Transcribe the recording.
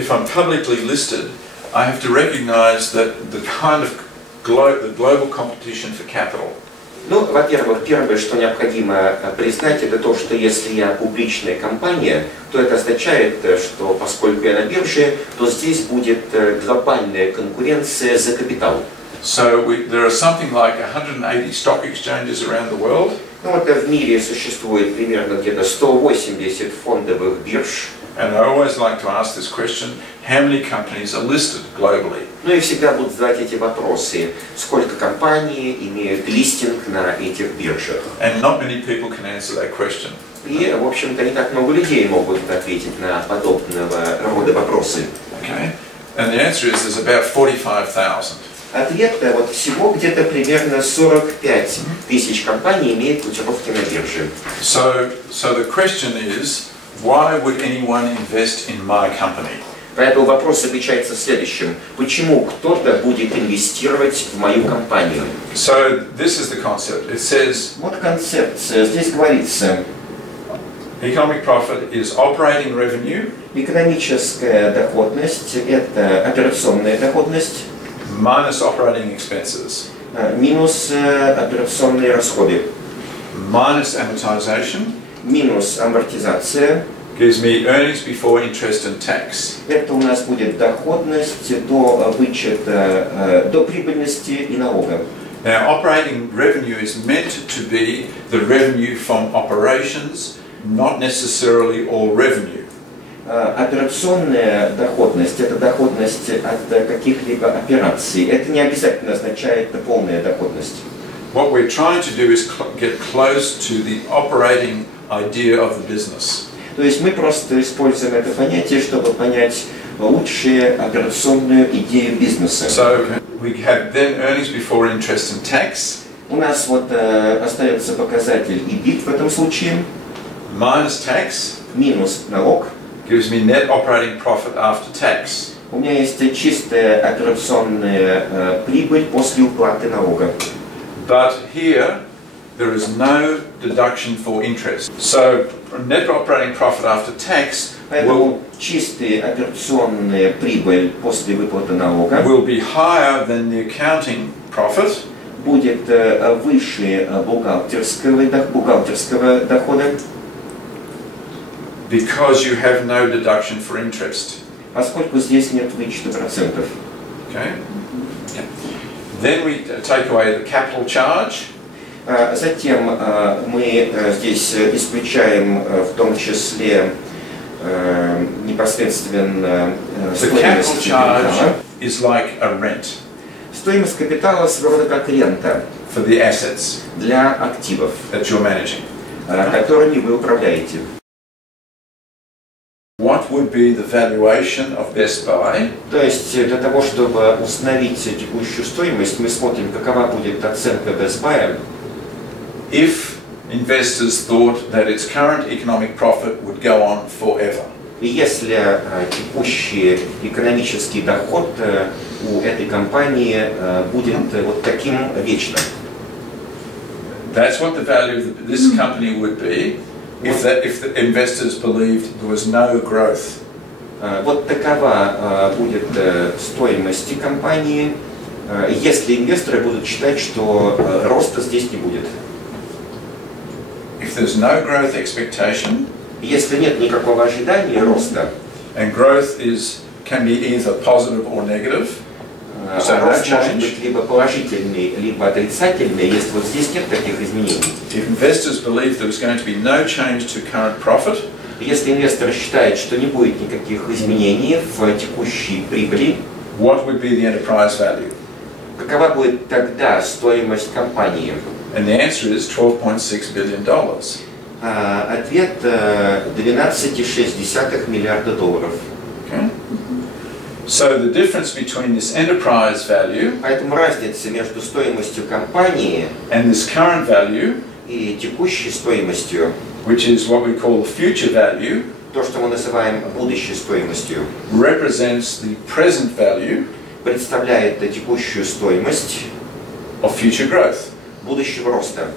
if I'm publicly listed, I have to recognize that the kind of global competition for capital. Ну, во-первых, первое, что необходимо признать, это то, что если я публичная компания, то это означает, что поскольку я на бирже, то здесь будет глобальная конкуренция за капитал. So there are something like 180 stock exchanges around the world. Ну, вот в мире существует примерно где-то 180 фондовых бирж. And I always like to ask this question, how many companies are listed globally? Ну и всегда будут задавать эти вопросы, сколько компаний имеют листинг на этих биржах. And not many people can answer that question. И, в общем-то, не так много людей могут ответить на подобного рода вопросы. Okay. And the answer is there's about 45,000. Ответ, вот всего где-то примерно 45 тысяч компаний имеют котировки на бирже. So the question is, why would anyone invest in my company? Поэтому вопрос заключается в следующем. Почему кто-то будет инвестировать в мою компанию? So this is the concept. It says, вот концепция. Здесь говорится, economic profit is operating revenue. Экономическая доходность – это операционная доходность. Minus operating expenses. Минус операционные расходы. Minus amortization. Минус амортизация. Gives me earnings before interest and tax. Это у нас будет доходность до вычета, до прибыльности и налога. Now, operating revenue is meant to be the revenue from operations, not necessarily all revenue. Операционная доходность – это доходность от каких-либо операций. Это не обязательно означает полная доходность. What we're trying to do is get close to the operating idea of the business. То есть мы просто используем это понятие, чтобы понять лучшую операционную идею бизнеса. So we have then earnings before interest and tax. У нас вот остается показатель EBIT в этом случае. Minus tax. Минус налог. Gives me net operating profit after tax. У меня есть чистая операционная прибыль после уплаты налога. But here there is no deduction for interest. So net operating profit after tax Поэтому чистая операционная прибыль после выплаты налога will be higher than the accounting profit. Будет выше бухгалтерского дохода. Because you have no deduction for interest. Поскольку здесь нет вычета процентов. Okay. Then we take away the capital charge. Затем мы здесь исключаем в том числе непосредственно стоимость капитала. Is like a rent. Стоимость капитала своего рода как рента. For the assets. Для активов, that you're managing. Которыми вы управляете. What would be the valuation of Best Buy? То есть для того, чтобы установить текущую стоимость, мы смотрим, какова будет оценка Best Buy. If investors thought that its current economic profit would go on forever. И если текущий экономический доход у этой компании будет вот таким вечно. That's what the value of this company would be. If the investors believed there was no growth. Вот такова будет стоимость компании, если инвесторы будут считать, что роста здесь не будет. If there's no growth expectation, если нет никакого ожидания роста, and growth can be either positive or negative. So рост может быть либо положительный, либо отрицательный, если вот здесь нет таких изменений. If investors believe there was going to be no change to current profit, если инвестор считает, что не будет никаких изменений в текущей прибыли, what would be the enterprise value? Какова будет тогда стоимость компании? And the answer is $12.6 billion. Ответ $12,6 миллиарда долларов. Okay. So the difference between this enterprise value Поэтому разница между стоимостью компании and this current value, и текущей стоимостью, which is what we call the future value, то, что мы называем будущей стоимостью, represents the present value представляет текущую стоимость of future growth. будущего роста.